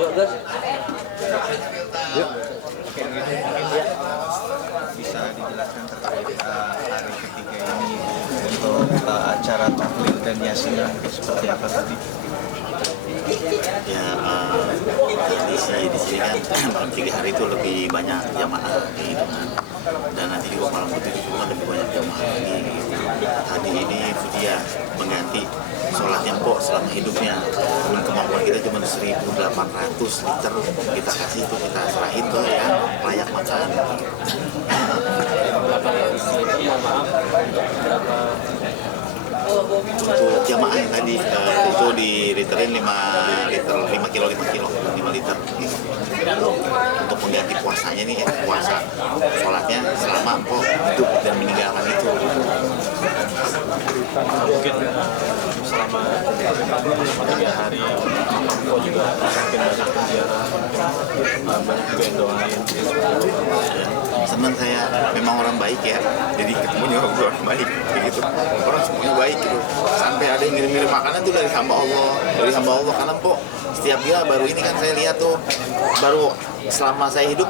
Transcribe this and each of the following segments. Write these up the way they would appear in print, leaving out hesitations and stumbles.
Yuk. Bisa dijelaskan terkait hari ketiga ini untuk acara tahlil dan yasin seperti apa tadi? Ya, saya di sini kan malam 3 hari itu lebih banyak jamaah gitu kan. Dan nanti juga malam putih itu kan lebih banyak jamaah lagi gitu. Tadi ini dia mengganti sholatnya Mpok selama hidupnya. Dengan kemampuan kita cuma 1.800 liter, kita kasih itu, kita serahin ke yang layak makan. Untuk jamaah yang tadi itu di literin 5 liter, 5 kilo, 5 kilo, 5 liter gitu. Untuk mengganti puasanya nih, puasa sholatnya selama Mpok hidup dan meninggalkan itu. Mungkin selama 3 hari Mpok juga mungkin banyak penjara, banyak juga yang doain. Senang saya, memang orang baik ya, jadi ketemunya orang baik begitu, orang semuanya baik gitu, sampai ada yang ngirim-ngirim makanan tuh dari hamba Allah, karena Mpok setiap dia baru ini kan saya lihat tuh, baru selama saya hidup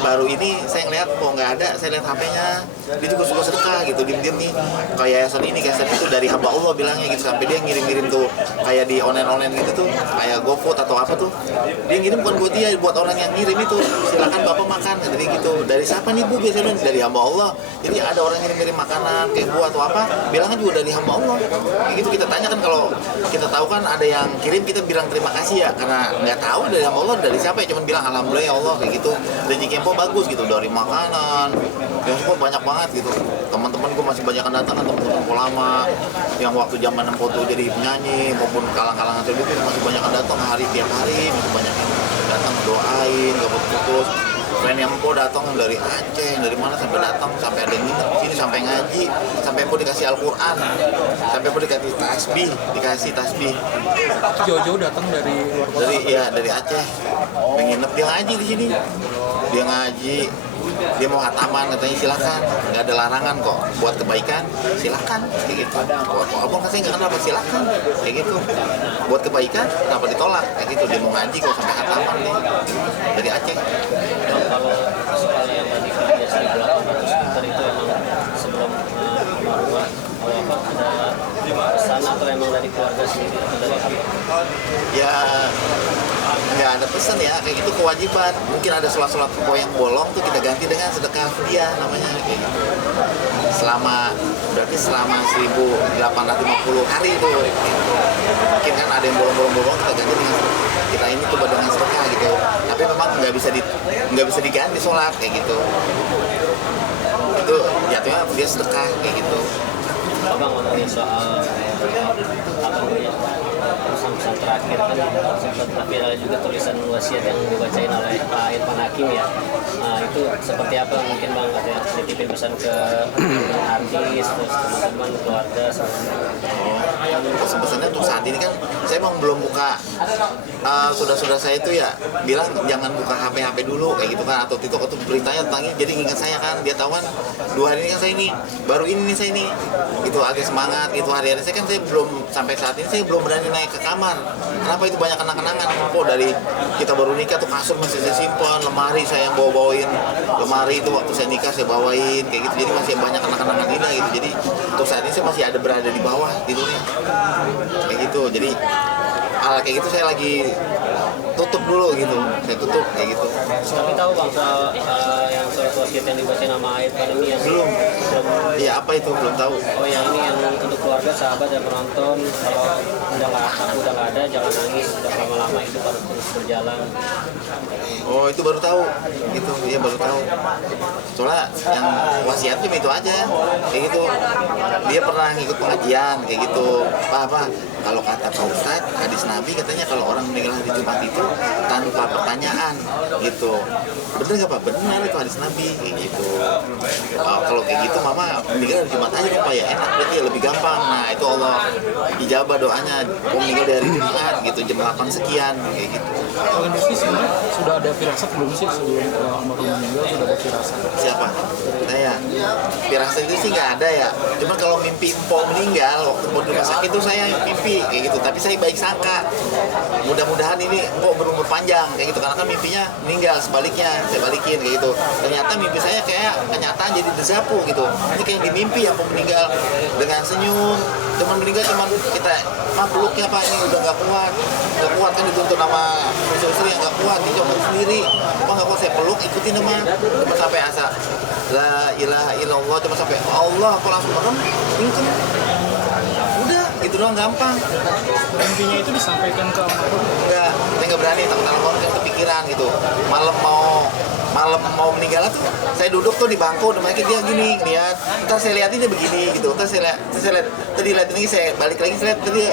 baru ini saya ngeliat Mpok nggak ada, saya lihat HP-nya dia juga suka sedekah gitu, diem-diem nih kayak yayasan ini, kayak itu dari hamba Allah bilangnya gitu, sampai dia ngirim-ngirim tuh kayak di online gitu tuh, kayak GoFood atau apa tuh, dia ngirim bukan buat dia, buat orang yang ngirim itu, silakan bapak makan, jadi gitu. Dari siapa nih Bu? Biasanya dari hamba Allah. Jadi ada orang ngirim makanan kayak buah atau apa, bilangnya juga dari hamba Allah. Kayak gitu kita tanya kan, kalau kita tahu kan ada yang kirim, kita bilang terima kasih ya, karena nggak tahu dari hamba Allah dari siapa ya, cuman bilang alhamdulillah ya Allah kayak gitu. Dan Jikempo bagus gitu, dari makanan yang semua banyak banget gitu. Teman-teman gue masih banyak yang datang kan, teman-teman lama yang waktu zaman foto jadi penyanyi maupun kalang-kalangan selebriti masih banyak yang datang tiap hari, masih banyak yang datang doain nggak putus. Selain yang Mpok datang dari Aceh, dari mana sampai datang, sampai ada yang nginep di sini, sampai ngaji, sampai Mpok dikasih Al-Quran, sampai Mpok dikasih tasbih. Jauh-jauh datang dari luar kota. Dari Aceh, menginep dia ngaji di sini, dia ngaji, dia mau hataman katanya silakan, nggak ada larangan kok, buat kebaikan silakan kayak gitu. Walaupun katanya nggak kenapa silakan kayak gitu, buat kebaikan kenapa ditolak kayak gitu. Dia mau ngaji kok sampai hataman nih dari Aceh. Kalau soal yang tadi biasa di 800 liter itu emang sebelum Marwah ada pesan atau emang dari keluarga sendiri atau dari apa? Ya nggak ada pesan ya, kayak gitu kewajiban. Mungkin ada sholat-sholat yang bolong tuh kita ganti dengan sedekah fidyah namanya kayak gitu. Berarti selama 1.850 hari itu gitu. Mungkin kan ada yang bolong-bolong kita ganti dengan kita ini coba dengan sedekah gitu. Tapi memang nggak bisa diganti sholat kayak gitu. Itu jatuhnya dia sedekah kayak gitu. Abang ngomongin soal pesan-pesan terakhir kan, pesan terakhir ada juga tulisan wasiat yang dibacain oleh Pak Irfan Hakim ya. Nah, itu seperti apa mungkin Bang, katanya titipin pesan ke artis, terus teman-teman, keluarga Pesan-pesannya untuk saat ini kan saya emang belum buka, saudara-saudara saya itu ya bilang jangan buka HP dulu kayak gitu kan, atau TikTok itu beritanya tentang ini, jadi ingat saya kan, dia tahu kan 2 hari ini kan saya ini baru ini saya ini itu agak semangat gitu, hari-hari saya kan saya belum, sampai saat ini saya belum berani naik ke kamar. Kenapa? Itu banyak kenang-kenangan kok, dari kita baru nikah tuh kasur masih saya simpan, lemari saya yang bawain lemari itu waktu saya nikah saya bawain kayak gitu, jadi masih banyak kenang-kenangan ini gitu. Jadi untuk saat ini saya masih ada berada di bawah tidurnya kayak gitu. Jadi hal kayak gitu saya lagi tutup dulu gitu, saya tutup kayak gitu. Tapi tahu Bang soal yang surat wasiat yang dibaca nama Irfan ini yang Belum. Iya, apa itu belum tahu. Oh, yang ini yang untuk keluarga, sahabat dan penonton, kalau udah nggak ada jangan nangis, udah lama-lama itu harus terus berjalan. Oh, itu baru tahu gitu, iya baru tahu. Soalnya yang wasiat cuma itu aja kayak gitu. Dia pernah ngikut pengajian kayak gitu, apa kalau kata Pak Ustadz, hadis Nabi katanya kalau orang meninggal hari Jumat itu tanpa pertanyaan gitu. Bener nggak Pak? Benar, itu hadis Nabi kayak gitu. Kalau kayak gitu Mama meninggal hari Jumat aja Pak, ya enak berarti ya, lebih gampang. Nah itu Allah ijabah doanya, mau meninggal di hari Jumat gitu jam 8 sekian kayak gitu. Kalau Rizky sebenarnya sudah ada firasat belum sih sebelum almarhum meninggal, sudah ada firasat? Siapa? Saya. Firasat itu sih nggak ada ya. Cuma kalau mimpi Mpok meninggal waktu di rumah sakit itu saya mimpi kayak gitu. Tapi saya baik sangka. Mudah-mudahan ini Mpok berumur panjang kayak gitu, karena kan mimpinya meninggal, sebaliknya saya balikin kayak gitu. Ternyata mimpi saya kayak kenyataan jadi desapu gitu. Ini kayak di mimpi yang mau meninggal dengan senyum, teman meninggal cuman kita peluknya Pak, ini udah nggak kuat kan, dituntut sama istri yang nggak kuat, dia coba sendiri, apa nggak kuat saya peluk, ikutin teman sampai asa la ilaha illallah, cuma sampai Allah, aku langsung merem, itu udah gitu doang, gampang. Mimpinya itu disampaikan ke almarhum. Enggak, saya nggak berani, takut almarhum kan kepikiran gitu. Malam mau meninggal tuh, saya duduk tuh di bangku, udah dia gini lihat, ntar saya liatin dia begini gitu, ntar saya lihat, tadi liatin lagi, saya balik lagi, saya lihat tadi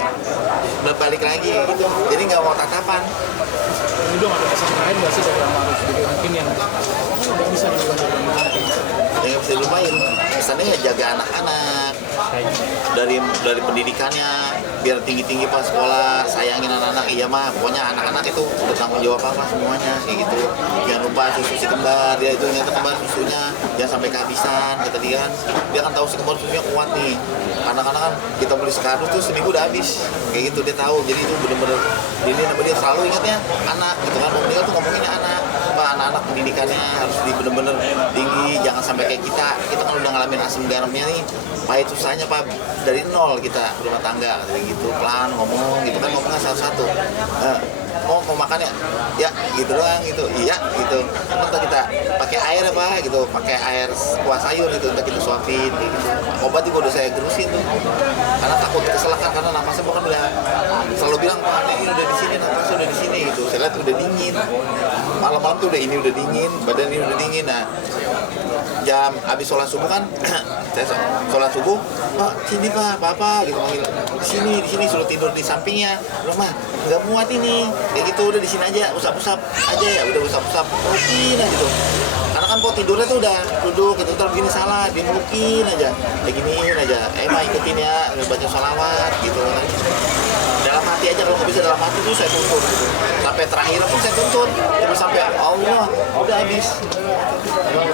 balik lagi gitu, jadi nggak mau tatapan. Ini dong ada pesan lain nggak sih dari almarhum juga mungkin yang tidak bisa dilupakan? Yang bisa dilupain, pesannya ya jaga anak-anak, dari pendidikannya biar tinggi-tinggi pas sekolah, sayangin anak-anak. Iya mah, pokoknya anak-anak itu bertanggung jawab apa semuanya kayak gitu. Jangan lupa susu si kembar, dia itu ternyata kembar susunya jangan sampai kehabisan, kata dia kan. Dia kan tahu si kembar susunya kuat nih. Anak-anak kan kita beli sekardus tuh seminggu udah habis kayak gitu, dia tahu. Jadi itu bener-bener ini dia selalu ingatnya anak gitu kan, mau meninggal tuh ngomonginnya anak. Anak-anak pendidikannya harus bener-bener tinggi, jangan sampai kayak kita kan udah ngalamin asam garamnya nih, pahit susahnya Pak, dari nol kita rumah tangga kayak gitu, pelan ngomong gitu kan, ngomongnya satu-satu. Mau makan ya gitu doang gitu, iya gitu. Entah kita pakai air apa gitu, pakai air kuah sayur gitu, entah kita suapin gitu. Obat juga udah saya gerusin tuh, karena takut keselakan, karena napasnya bukan udah selalu bilang Pak ini udah di sini, napasnya udah di sini gitu. Saya lihat udah dingin, malam-malam tuh udah dingin, badan ini udah dingin. Nah jam habis sholat subuh kan, saya sholat subuh, Pak sini Pak, apa gitu manggil, di sini suruh tidur di sampingnya, rumah nggak muat ini, kayak gitu udah di sini aja, usap-usap aja ya, udah usap-usap, rutin aja gitu. Karena kan kok tidurnya tuh udah duduk gitu, terus begini salah, dimukin aja, kayak giniin aja, mah ikutin ya, baca sholawat gitu kan. Dalam hati aja, kalau nggak bisa dalam hati tuh saya tuntut gitu. Sampai terakhir pun saya tuntut, terus sampai Allah udah habis. Emang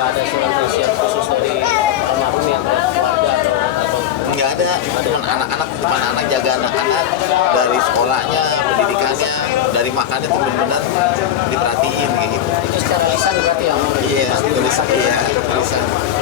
ada surat wasiat khusus dari almarhum yang keluarga atau Nggak ada, cuman anak-anak jaga anak-anak dari sekolahnya, pendidikannya, dari makannya tuh benar-benar diperhatiin kayak gitu. itu secara lisan berarti ya? Iya, tulisan. Tapi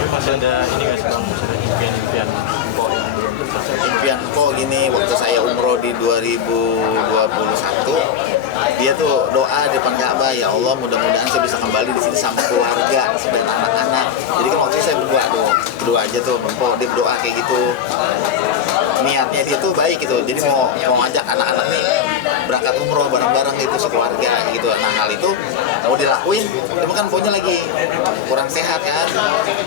masih ada ini nggak sih Bang, masih ada impian-impian kok yang belum tercapai? Impian kok gini, waktu saya umroh di 2021, dia tuh doa di depan Ka'bah, ya Allah mudah-mudahan saya bisa kembali di sini sama keluarga dan anak-anak. Jadi kan waktu itu saya berdoa aja tuh, dia berdoa kayak gitu. Niatnya dia tuh baik gitu, jadi mau ngajak anak-anak nih berangkat umroh bareng-bareng gitu sekeluarga gitu. Nah hal itu mau dilakuin, cuma kan pokoknya lagi kurang sehat kan.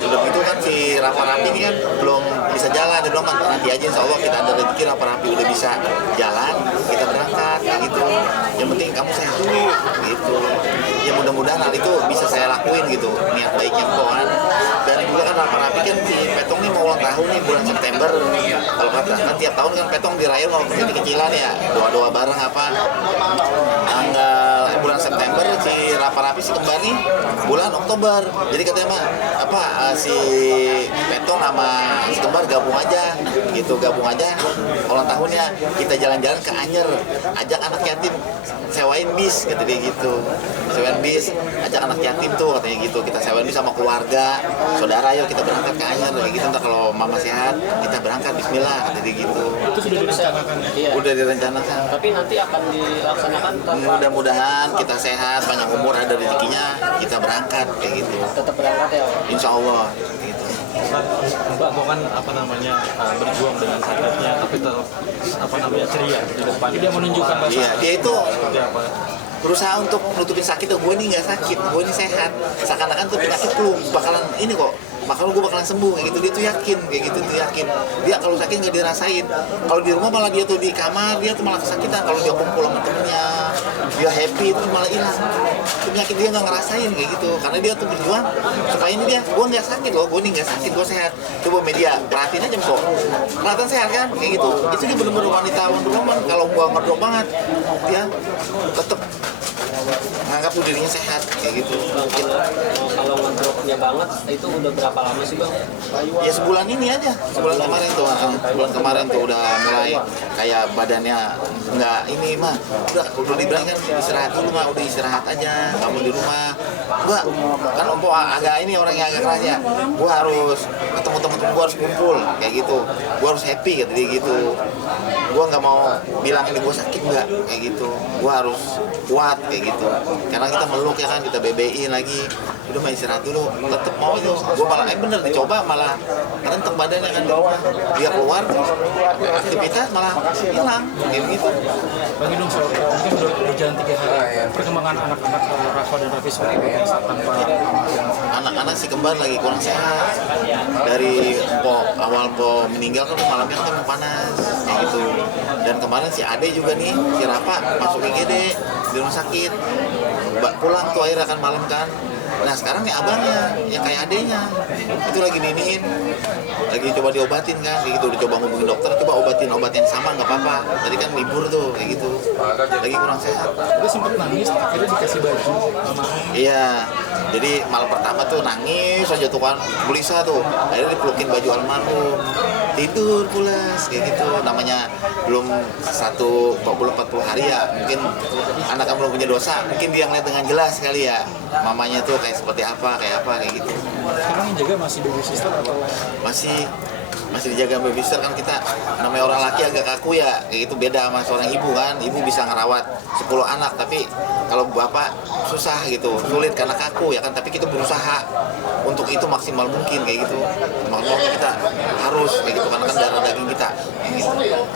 Udah gitu kan si Rapi ini kan belum bisa jalan, dia bilang nanti aja insya Allah kita ada rezeki Rapi udah bisa jalan, kita berangkat kayak gitu. Yang penting kamu sehat dulu gitu. Ya mudah-mudahan hal itu bisa saya lakuin gitu, niat baiknya kok kan. Dan juga kan Rapi kan si Petong nih mau ulang tahun nih bulan September. Kalau kata kan tiap tahun kan Petong dirayain mau kecil-kecilan ya, doa-doa bareng apa. Tanggal bulan September si Rapi si kembar nih bulan Oktober. Jadi katanya mah si Petong sama si kembar gabung aja ulang tahunnya, kita jalan-jalan ke Anyer, ajak anak yatim sewain bis kata dia gitu. Sewain bis, ajak anak yatim tuh katanya gitu, kita sewain bis sama keluarga, saudara yuk kita berangkat ke Anyer kayak gitu. Ntar kalau mama sehat kita berangkat, bismillah kata dia gitu. Itu sudah direncanakan ya? Iya. Udah direncanakan. Tapi nanti akan dilaksanakan Mudah-mudahan kita sehat, banyak umur, ada rezekinya, kita berangkat kayak gitu. tetap berangkat ya? Insya Allah gitu. Mbak kok kan berjuang dengan sakitnya, tapi tetap ceria di depan. Dia menunjukkan bahwa Iya, dia itu Seperti apa? berusaha untuk nutupin sakit tuh, gue ini nggak sakit, gue ini sehat, seakan-akan tuh penyakit lu bakalan ini kok, makanya gue bakalan sembuh kayak gitu. Dia tuh yakin kayak gitu, tuh yakin dia kalau sakit nggak dirasain. Kalau di rumah malah dia tuh di kamar, dia tuh malah kesakitan. Kalau dia kumpul sama temennya, dia happy, itu malah hilang penyakit, dia nggak ngerasain kayak gitu, karena dia tuh berjuang supaya ini dia, gue nggak sakit loh, gue ini nggak sakit, gue sehat. Coba media perhatiin aja kok, kelihatan sehat kan kayak gitu. Itu dia bener-bener wanita Wonder Woman. Kalau gue ngedrop banget, dia tetep nganggap tuh dirinya sehat kayak gitu. Bang, kalau ngedropnya banget itu udah berapa lama sih bang? Ya sebulan ini aja, sebulan kemarin tuh udah mulai kayak badannya nggak ini mah, udah dibilang kan istirahat dulu mah, udah istirahat aja, kamu di rumah. Gua kan Ompo agak ini orang yang agak keras ya, gua harus ketemu temen-temen, gua harus kumpul kayak gitu, gua harus happy kata dia gitu. Gua nggak mau bilang ini gua sakit nggak kayak gitu, gua harus kuat kayak gitu. Karena kita meluk ya kan, kita BBI lagi, udah main istirahat dulu, tetep mau itu. Gua malah bener dicoba malah rentek badannya kan di rumah, dia keluar aktivitas malah hilang kayak gitu. Bang Idung, mungkin udah berjalan 3 hari, perkembangan anak-anak Rafa dan Raffi seperti apa tanpa Anak-anak si kembar lagi kurang sehat. Dari awal meninggal kan malamnya kan panas kayak gitu. Dan kemarin si Ade juga nih, si Rafa masuk IGD di rumah sakit. Pulang tuh akhirnya kan malam kan. Nah sekarang nih abangnya, yang kayak adenya, itu lagi diniin, lagi coba diobatin kan, kayak gitu. Udah coba ngomongin dokter, coba obat yang sama nggak apa-apa. Tadi kan libur tuh, kayak gitu. Lagi kurang sehat. dia sempat nangis, akhirnya dikasih baju sama Iya, jadi malam pertama tuh nangis aja tuh kan, gelisah tuh. Akhirnya dipelukin baju almarhum, tidur pulas kayak gitu. Namanya belum 40 hari ya, mungkin anak yang belum punya dosa, mungkin dia ngeliat dengan jelas kali ya. Mamanya tuh kayak seperti apa, kayak gitu. sekarang yang jaga masih baby sister atau Masih dijaga babysitter kan, kita namanya orang laki agak kaku ya, kayak gitu. Beda sama seorang ibu kan, ibu bisa ngerawat 10 anak, tapi kalau bapak susah gitu, sulit karena kaku ya kan. Tapi kita berusaha untuk itu maksimal mungkin kayak gitu, maksimal kita harus kayak gitu, karena kan darah daging kita kayak gitu.